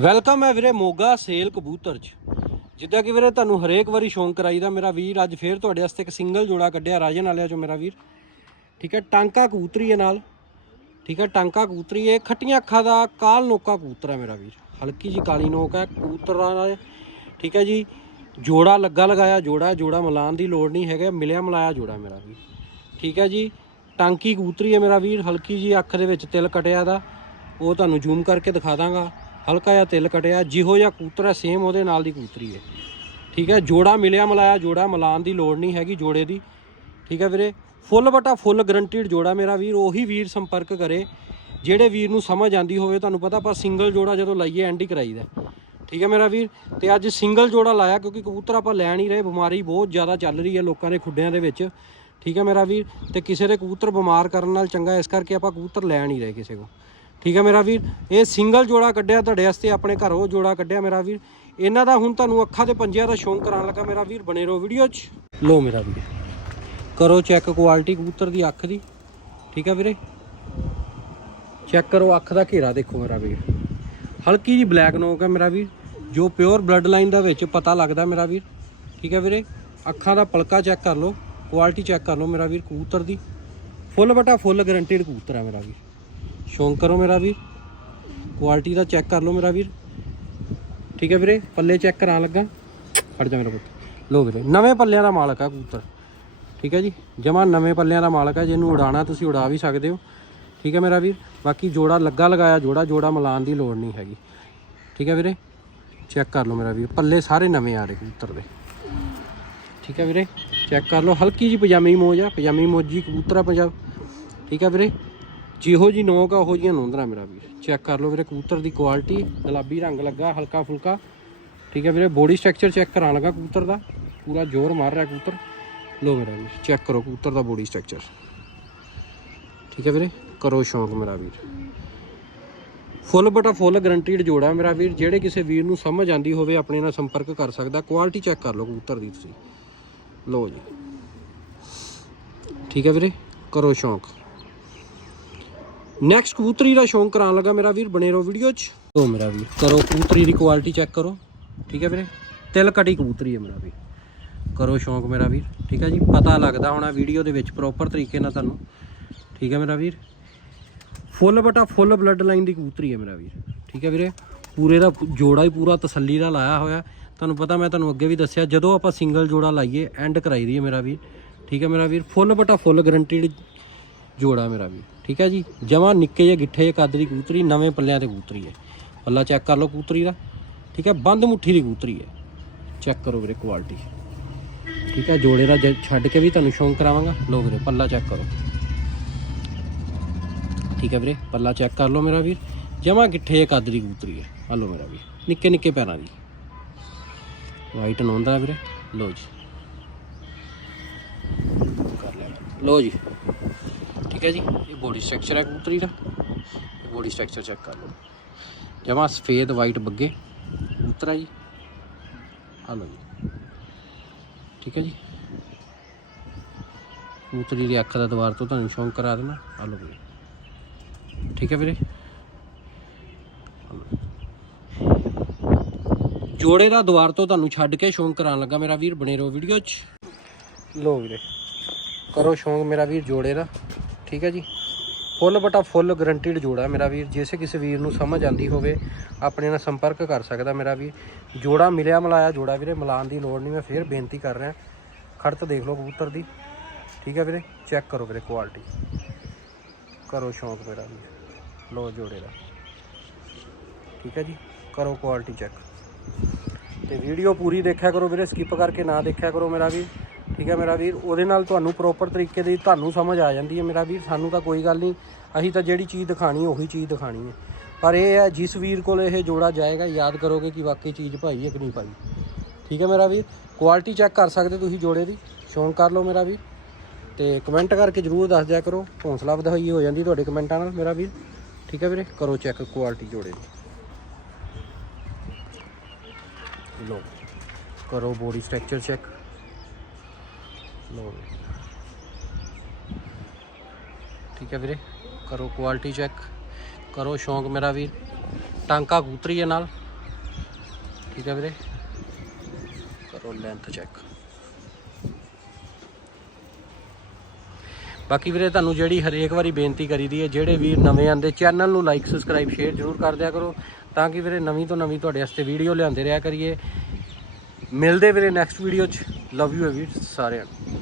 Welcome ਹੈ ਵੀਰੇ Moga sale ਕਬੂਤਰ ਚ। ਜਿੱਦਾਂ ਕਿ ਵੀਰੇ ਤੁਹਾਨੂੰ ਹਰੇਕ ਵਾਰੀ ਸ਼ੌਂਕ ਕਰਾਈਦਾ ਮੇਰਾ ਵੀਰ, ਅੱਜ ਫੇਰ ਤੁਹਾਡੇ ਵਾਸਤੇ ਇੱਕ ਸਿੰਗਲ ਜੋੜਾ ਕੱਢਿਆ ਰਾਜਨ ਵਾਲਿਆਂ ਚੋਂ ਮੇਰਾ ਵੀਰ। ਠੀਕ ਹੈ, ਟਾਂਕਾ ਕਬੂਤਰੀ ਹੈ ਨਾਲ। ਠੀਕ ਹੈ, ਟਾਂਕਾ ਕਬੂਤਰੀ ਇਹ ਖੱਟੀਆਂ ਅੱਖਾਂ ਦਾ ਕਾਲ ਨੋਕਾ ਕਬੂਤਰ ਹੈ ਮੇਰਾ ਵੀਰ। ਹਲਕੀ ਜੀ ਕਾਲੀ ਨੋਕ ਹੈ, ਕਬੂਤਰਾਂ ਦਾ ਠੀਕ ਹੈ ਜੀ, ਜੋੜਾ ਲੱਗਾ ਲਗਾਇਆ ਜੋੜਾ ਜੋੜਾ ਮਿਲਾਉਣ ਦੀ ਲੋੜ ਨਹੀਂ ਹੈਗਾ, ਮਿਲਿਆ ਮਿਲਾਇਆ ਜੋੜਾ ਮੇਰਾ ਵੀਰ। ਠੀਕ ਹੈ ਜੀ, ਟਾਂਕੀ ਕਬੂਤਰੀ ਹੈ ਮੇਰਾ ਵੀਰ, ਹਲਕੀ ਜੀ ਅੱਖ ਦੇ ਵਿੱਚ ਤਿਲ ਕਟਿਆ ਦਾ। ਉਹ ਤੁਹਾਨੂੰ ਜ਼ੂਮ ਕਰਕੇ ਦਿਖਾ ਦਾਂਗਾ। ਹਲਕਾ ਜਿਹਾ ਤਿਲ ਕਟਿਆ, ਜਿਹੋ ਜਿਹਾ ਕੂਤਰ ਹੈ ਸੇਮ ਉਹਦੇ ਨਾਲ ਦੀ ਕੂਤਰੀ ਹੈ। ਠੀਕ ਹੈ, ਜੋੜਾ ਮਿਲਿਆ ਮਲਾਇਆ, ਜੋੜਾ ਮਿਲਾਉਣ ਦੀ ਲੋੜ ਨਹੀਂ ਹੈਗੀ ਜੋੜੇ ਦੀ। ਠੀਕ ਹੈ ਵੀਰੇ, ਫੁੱਲ ਬਟਾ ਫੁੱਲ ਗਰੰਟੀਡ ਜੋੜਾ ਮੇਰਾ ਵੀਰ, ਉਹੀ ਵੀਰ ਸੰਪਰਕ ਕਰੇ, ਜਿਹੜੇ ਵੀਰ ਨੂੰ ਸਮਝ ਆਂਦੀ ਹੋਵੇ, ਤੁਹਾਨੂੰ ਪਤਾ ਆਪਾਂ ਸਿੰਗਲ ਜੋੜਾ ਜਦੋਂ ਲਾਈਏ ਐਂਡ ਹੀ ਕਰਾਈਦਾ ਠੀਕ ਹੈ ਮੇਰਾ ਵੀਰ, ਤੇ ਅੱਜ ਸਿੰਗਲ ਜੋੜਾ ਲਾਇਆ, ਕਿਉਂਕਿ ਕਬੂਤਰ ਆਪਾਂ ਲੈ ਨਹੀਂ ਰਹੇ, ਬਿਮਾਰੀ ਬਹੁਤ ਜ਼ਿਆਦਾ ਚੱਲ ਰਹੀ ਹੈ ਲੋਕਾਂ ਦੇ ਖੁੱਡਿਆਂ ਦੇ ਵਿੱਚ। ਠੀਕ ਹੈ ਮੇਰਾ ਵੀਰ, ਤੇ ਕਿਸੇ ਦੇ ਕਬੂਤਰ ਬਿਮਾਰ ਕਰਨ ਨਾਲ ਚੰਗਾ, ਇਸ ਕਰਕੇ ਆਪਾਂ ਕਬੂਤਰ ਲੈ ਨਹੀਂ ਰਹੇ ਕਿਸੇ ਕੋ ਠੀਕ ਹੈ ਮੇਰਾ ਵੀਰ? ਇਹ ਸਿੰਗਲ ਜੋੜਾ ਕੱਢਿਆ ਤੁਹਾਡੇ ਵਾਸਤੇ, ਆਪਣੇ ਘਰ ਉਹ ਜੋੜਾ ਕੱਢਿਆ ਮੇਰਾ ਵੀਰ। ਇਹਨਾਂ ਦਾ ਹੁਣ ਤੁਹਾਨੂੰ ਅੱਖਾਂ ਤੇ ਪੰਜਿਆਂ ਦਾ ਸ਼ੌਂਕ ਕਰਾਉਣ ਲੱਗਾ ਮੇਰਾ ਵੀਰ, ਬਣੇ ਰਹੋ ਵੀਡੀਓ 'ਚ। ਲੋ ਮੇਰਾ ਵੀਰ। ਕਰੋ ਚੈੱਕ ਕੁਆਲਿਟੀ ਕਬੂਤਰ ਦੀ ਅੱਖ ਦੀ। ਠੀਕ ਹੈ ਵੀਰੇ? ਚੈੱਕ ਕਰੋ ਅੱਖ ਦਾ ਘੇਰਾ ਦੇਖੋ ਮੇਰਾ ਵੀਰ। ਹਲਕੀ ਜੀ ਬਲੈਕ ਨੋਕ ਹੈ ਮੇਰਾ ਵੀਰ। ਜੋ ਪਿਓਰ ਬਲੱਡ ਲਾਈਨ ਦਾ ਵਿੱਚ ਪਤਾ ਲੱਗਦਾ ਮੇਰਾ ਵੀਰ। ਠੀਕ ਹੈ ਵੀਰੇ? ਅੱਖਾਂ ਦਾ ਪਲਕਾ ਚੈੱਕ ਕਰ ਲਓ। ਕੁਆਲਿਟੀ ਚੈੱਕ ਕਰ ਲਓ ਮੇਰਾ ਵੀਰ ਕਬੂਤਰ ਦੀ। ਫੁੱਲ ਬਟਾ ਫੁੱਲ ਗਰੰਟੀਡ ਕਬੂਤਰ ਹੈ ਮੇਰਾ ਵੀਰ। ਸ਼ੌਂਕ ਕਰੋ ਮੇਰਾ ਵੀਰ। ਕੁਆਲਿਟੀ ਦਾ ਚੈੱਕ ਕਰ ਲਓ ਮੇਰਾ ਵੀਰ। ਠੀਕ ਹੈ ਵੀਰੇ, ਪੱਲੇ ਚੈੱਕ ਕਰਾਂ ਲੱਗਾ। ਫੜ ਜਾ ਮੇਰਾ ਪੁੱਤ। ਲੋ ਵੀਰੇ, ਨਵੇਂ ਪੱਲਿਆਂ ਦਾ ਮਾਲਕ ਆ ਕਬੂਤਰ। ਠੀਕ ਹੈ ਜੀ, ਜਮਾ ਨਵੇਂ ਪੱਲਿਆਂ ਦਾ ਮਾਲਕ ਆ, ਜਿਹਨੂੰ ਉਡਾਣਾ ਤੁਸੀਂ ਉਡਾ ਵੀ ਸਕਦੇ ਹੋ। ਠੀਕ ਹੈ ਮੇਰਾ ਵੀਰ, ਬਾਕੀ ਜੋੜਾ ਲੱਗਾ ਲਗਾਇਆ, ਜੋੜਾ ਜੋੜਾ ਮਿਲਾਉਣ ਦੀ ਲੋੜ ਨਹੀਂ ਹੈਗੀ। ਠੀਕ ਹੈ ਵੀਰੇ ਚੈੱਕ ਕਰ ਲਓ ਮੇਰਾ ਵੀਰ, ਪੱਲੇ ਸਾਰੇ ਨਵੇਂ ਆ ਰਹੇ ਕਬੂਤਰ ਦੇ। ਠੀਕ ਹੈ ਵੀਰੇ ਚੈੱਕ ਕਰ ਲਓ, ਹਲਕੀ ਜੀ ਪਜਾਮੀ ਮੋਜ ਆ, ਪਜਾਮੀ ਮੋਜੀ ਕਬੂਤਰ ਆ ਪੰਜਾਬ। ਠੀਕ ਹੈ ਵੀਰੇ ਜਿਹੋ ਜੀ ਨੋਕ ਆ, ਉਹੋ ਜੀਆਂ ਨੋਂਦਰਾ ਮੇਰਾ ਵੀਰ। ਚੈੱਕ ਕਰ ਲਓ ਵੀਰੇ, ਕਬੂਤਰ ਦੀ ਕੁਆਲਿਟੀ ਗੁਲਾਬੀ ਰੰਗ ਲੱਗਾ, ਹਲਕਾ ਫੁਲਕਾ। ਠੀਕ ਹੈ ਵੀਰੇ ਬੋਡੀ ਸਟਰਕਚਰ ਚੈੱਕ ਕਰਾਂ ਲੱਗਾ ਕਬੂਤਰ ਦਾ। ਪੂਰਾ ਜ਼ੋਰ ਮਾਰ ਰਿਹਾ ਕਬੂਤਰ। ਲੋ ਮੇਰਾ ਵੀਰ ਚੈੱਕ ਕਰੋ ਕਬੂਤਰ ਦਾ ਬੋਡੀ ਸਟਰਕਚਰ ਠੀਕ ਹੈ ਵੀਰੇ, ਕਰੋ ਸ਼ੌਂਕ ਮੇਰਾ ਵੀਰ। ਫੁੱਲ ਬਟਾ ਫੁੱਲ ਗਰੰਟੀਡ ਜੋੜਾ ਮੇਰਾ ਵੀਰ। ਜਿਹੜੇ ਕਿਸੇ ਵੀਰ ਨੂੰ ਸਮਝ ਆਂਦੀ ਹੋਵੇ, ਆਪਣੇ ਨਾਲ ਸੰਪਰਕ ਕਰ ਸਕਦਾ। ਕੁਆਲਿਟੀ ਚੈੱਕ ਕਰ ਲਓ ਕਬੂਤਰ ਦੀ ਤੁਸੀਂ। ਲਓ ਜੀ। ਠੀਕ ਹੈ ਵੀਰੇ, ਕਰੋ ਸ਼ੌਂਕ। ਨੈਕਸਟ ਕਬੂਤਰੀ ਦਾ ਸ਼ੌਂਕ ਕਰਾਉਣ ਲੱਗਾ ਮੇਰਾ ਵੀਰ, ਬਣੇ ਰਹੋ ਵੀਡੀਓ 'ਚ। ਲਓ ਮੇਰਾ ਵੀਰ, ਕਰੋ ਕਬੂਤਰੀ ਦੀ ਕੁਆਲਿਟੀ ਚੈੱਕ ਕਰੋ। ਠੀਕ ਹੈ ਵੀਰੇ? ਤਿਲ ਕਟੀ ਕਬੂਤਰੀ ਹੈ ਮੇਰਾ ਵੀਰ। ਕਰੋ ਸ਼ੌਂਕ ਮੇਰਾ ਵੀਰ। ਠੀਕ ਹੈ ਜੀ? ਪਤਾ ਲੱਗਦਾ ਹੋਣਾ ਵੀਡੀਓ ਦੇ ਵਿੱਚ ਪ੍ਰੋਪਰ ਤਰੀਕੇ ਨਾਲ ਤੁਹਾਨੂੰ। ਠੀਕ ਹੈ ਮੇਰਾ ਵੀਰ? ਫੁੱਲ ਬਟਾ ਫੁੱਲ ਬਲੱਡ ਲਾਈਨ ਦੀ ਕਬੂਤਰੀ ਹੈ ਮੇਰਾ ਵੀਰ। ਠੀਕ ਹੈ ਵੀਰੇ? ਪੂਰੇ ਦਾ ਜੋੜਾ ਹੀ ਪੂਰਾ ਤਸੱਲੀ ਨਾਲ ਲਾਇਆ ਹੋਇਆ। ਤੁਹਾਨੂੰ ਪਤਾ ਮੈਂ ਤੁਹਾਨੂੰ ਅੱਗੇ ਵੀ ਦੱਸਿਆ, ਜਦੋਂ ਆਪਾਂ ਸਿੰਗਲ ਜੋੜਾ ਲਾਈਏ ਐਂਡ ਕਰਾਈ ਦੀ ਹੈ ਮੇਰਾ ਵੀਰ। ਠੀਕ ਹੈ ਮੇਰਾ ਵੀਰ? ਫੁੱਲ ਬਟਾ ਫੁੱਲ ਗਰੰਟੀਡ ਜੋੜਾ ਮੇਰਾ ਵੀਰ। ਠੀਕ ਹੈ ਜੀ? ਜਮਾ ਨਿੱਕੇ ਜਿਹੇ ਗਿੱਠੇ ਜਿਹੇ ਕੱਦ ਦੀ ਕਬੂਤਰੀ, ਨਵੇਂ ਪੱਲਿਆਂ ਤੇ ਕਬੂਤਰੀ ਹੈ। ਪੱਲਾ ਚੈੱਕ ਕਰ ਲਓ ਕਬੂਤਰੀ ਦਾ। ਠੀਕ ਹੈ? ਬੰਦ ਮੁੱਠੀ ਦੀ ਕਬੂਤਰੀ ਹੈ। ਚੈੱਕ ਕਰੋ ਵੀਰੇ ਕੁਆਲਿਟੀ ਠੀਕ ਹੈ? ਜੋੜੇ ਦਾ ਜ- ਛੱਡ ਕੇ ਵੀ ਤੁਹਾਨੂੰ ਸ਼ੌਂਕ ਕਰਾਵਾਂਗਾ। ਲੋ ਵੀਰੇ, ਪੱਲਾ ਚੈੱਕ ਕਰੋ। ਠੀਕ ਹੈ ਵੀਰੇ? ਪੱਲਾ ਚੈੱਕ ਕਰ ਲਓ ਮੇਰਾ ਵੀਰ। ਜਮਾ ਗਿੱਠੇ ਜਿਹੇ ਕੱਦ ਦੀ ਕਬੂਤਰੀ ਹੈ। ਆ ਲਓ ਮੇਰਾ ਵੀਰ। ਨਿੱਕੇ ਨਿੱਕੇ ਪੈਰਾਂ ਦੀ। ਵਾਈਟ ਨੌਂਦਾ ਵੀਰੇ। ਲੋ ਜੀ। ਕਰ ਲਿਆ। ਲੋ ਜੀ। ਠੀਕ ਹੈ ਜੀ? ਇਹ ਬੋਡੀ ਸਟਰਕਚਰ ਹੈ ਕਬੂਤਰੀ ਦਾ। ਬੋਡੀ ਸਟਰਕਚਰ ਚੈੱਕ ਕਰ ਲਓ। ਜਮਾ ਸਫੇਦ ਵਾਈਟ ਬੱਗੇ। ਕਬੂਤਰ ਜੀ। ਆ ਲਓ ਜੀ। ਠੀਕ ਹੈ ਜੀ? ਕਬੂਤਰੀ ਦੀ ਅੱਖ ਦਾ ਦੁਆਰ ਤੋਂ ਤੁਹਾਨੂੰ ਸ਼ੌਂਕ ਕਰਾ ਦੇਣਾ। ਆ ਲਓ ਵੀਰੇ। ਠੀਕ ਹੈ ਵੀਰੇ? ਜੋੜੇ ਦਾ ਦੁਆਰ ਤੋਂ ਤੁਹਾਨੂੰ ਛੱਡ ਕੇ ਸ਼ੌਂਕ ਕਰਾਉਣ ਲੱਗਾ ਮੇਰਾ ਵੀਰ ਬਣੇ ਰਹੋ ਵੀਡੀਓ 'ਚ। ਲੋ ਵੀਰੇ। ਕਰੋ ਸ਼ੌਂਕ ਮੇਰਾ ਵੀਰ ਜੋੜੇ ਦਾ। ਠੀਕ ਹੈ ਜੀ। ਫੁੱਲ ਬਟਾ ਫੁੱਲ ਗਰੰਟੀਡ ਜੋੜਾ ਮੇਰਾ ਵੀਰ। ਜਿਸੇ ਕਿਸੇ ਵੀਰ ਨੂੰ ਸਮਝ ਆਂਦੀ ਹੋਵੇ, ਆਪਣੇ ਨਾਲ ਸੰਪਰਕ ਕਰ ਸਕਦਾ ਮੇਰਾ ਵੀਰ। ਜੋੜਾ ਮਿਲਿਆ ਮਲਾਇਆ ਜੋੜਾ ਵੀਰੇ, ਮਿਲਾਉਣ ਦੀ ਲੋੜ ਨਹੀਂ, ਮੈਂ ਫੇਰ ਬੇਨਤੀ ਕਰ ਰਿਹਾ। ਖੜਤ ਦੇਖ ਲਓ ਕਬੂਤਰ ਦੀ। ਠੀਕ ਹੈ ਵੀਰੇ, ਚੈੱਕ ਕਰੋ ਵੀਰੇ ਕੁਆਲਿਟੀ ਕਰੋ ਸ਼ੌਂਕ ਮੇਰਾ ਵੀ ਲੋ ਜੋੜੇ ਦਾ। ਠੀਕ ਹੈ ਜੀ, ਕਰੋ ਕੁਆਲਿਟੀ ਚੈੱਕ ਤੇ ਵੀਡੀਓ ਪੂਰੀ ਦੇਖਿਆ ਕਰੋ ਵੀਰੇ ਸਕਿਪ ਕਰਕੇ ਨਾ ਦੇਖਿਆ ਕਰੋ ਮੇਰਾ ਵੀ ਠੀਕ ਹੈ ਮੇਰਾ ਵੀਰ? ਉਹਦੇ ਨਾਲ ਤੁਹਾਨੂੰ ਪ੍ਰੋਪਰ ਤਰੀਕੇ ਦੀ ਤੁਹਾਨੂੰ ਸਮਝ ਆ ਜਾਂਦੀ ਹੈ ਮੇਰਾ ਵੀਰ, ਸਾਨੂੰ ਤਾਂ ਕੋਈ ਗੱਲ ਨਹੀਂ। ਅਸੀਂ ਤਾਂ ਜਿਹੜੀ ਚੀਜ਼ ਦਿਖਾਣੀ ਉਹੀ ਚੀਜ਼ ਦਿਖਾਣੀ ਹੈ। ਪਰ ਇਹ ਹੈ, ਜਿਸ ਵੀਰ ਕੋਲ ਇਹ ਜੋੜਾ ਜਾਏਗਾ, ਯਾਦ ਕਰੋਗੇ ਕਿ ਵਾਕਈ ਚੀਜ਼ ਭਾਈ ਹੈ ਕਿ ਨਹੀਂ ਭਾਈ। ਠੀਕ ਹੈ ਮੇਰਾ ਵੀਰ? ਕੁਆਲਿਟੀ ਚੈੱਕ ਕਰ ਸਕਦੇ ਤੁਸੀਂ ਜੋੜੇ ਦੀ? ਸ਼ੌਂਕ ਕਰ ਲਓ ਮੇਰਾ ਵੀਰ। ਤੇ ਕਮੈਂਟ ਕਰਕੇ ਜਰੂਰ ਦੱਸ ਦਿਆ ਕਰੋ। ਹੌਸਲਾ ਵਧਾਈ ਹੋ ਜਾਂਦੀ ਤੁਹਾਡੇ ਕਮੈਂਟਾਂ ਨਾਲ, ਮੇਰਾ ਵੀਰ। ਠੀਕ ਹੈ ਵੀਰੇ? ਕਰੋ ਚੈੱਕ ਕੁਆਲਿਟੀ ਜੋੜੇ ਦੀ। ਲੋ ਕਰੋ ਬੋਡੀ ਸਟਰਕਚਰ ਚੈੱਕ ਲੋ ਠੀਕ ਹੈ ਵੀਰੇ, ਕਰੋ ਕੁਆਲਿਟੀ ਚੈੱਕ ਕਰੋ ਸ਼ੌਂਕ ਮੇਰਾ ਵੀਰ ਟਾਂਕਾ ਕੂਤਰੀ ਹੈ ਨਾਲ। ਠੀਕ ਹੈ ਵੀਰੇ, ਕਰੋ ਲੈਂਥ ਚੈੱਕ ਬਾਕੀ ਵੀਰੇ, ਤੁਹਾਨੂੰ ਜਿਹੜੀ ਹਰੇਕ ਵਾਰੀ ਬੇਨਤੀ ਕਰੀਦੀ ਹੈ, ਜਿਹੜੇ ਵੀਰ ਨਵੇਂ ਆਂਦੇ ਚੈਨਲ ਨੂੰ ਲਾਈਕ ਸਬਸਕ੍ਰਾਈਬ ਸ਼ੇਅਰ ਜ਼ਰੂਰ ਕਰ ਦਿਆ ਕਰੋ, ਤਾਂ ਕਿ ਵੀਰੇ ਨਵੀਂ ਤੋਂ ਨਵੀਂ ਤੁਹਾਡੇ ਵਾਸਤੇ ਵੀਡੀਓ ਲਿਆਂਦੇ ਰਿਹਾ ਕਰੀਏ। ਮਿਲਦੇ ਵੀਰੇ ਨੈਕਸਟ ਵੀਡੀਓ 'ਚ। ਲਵ ਯੂ ਵੀਰ, ਸਾਰਿਆਂ ਨੂੰ।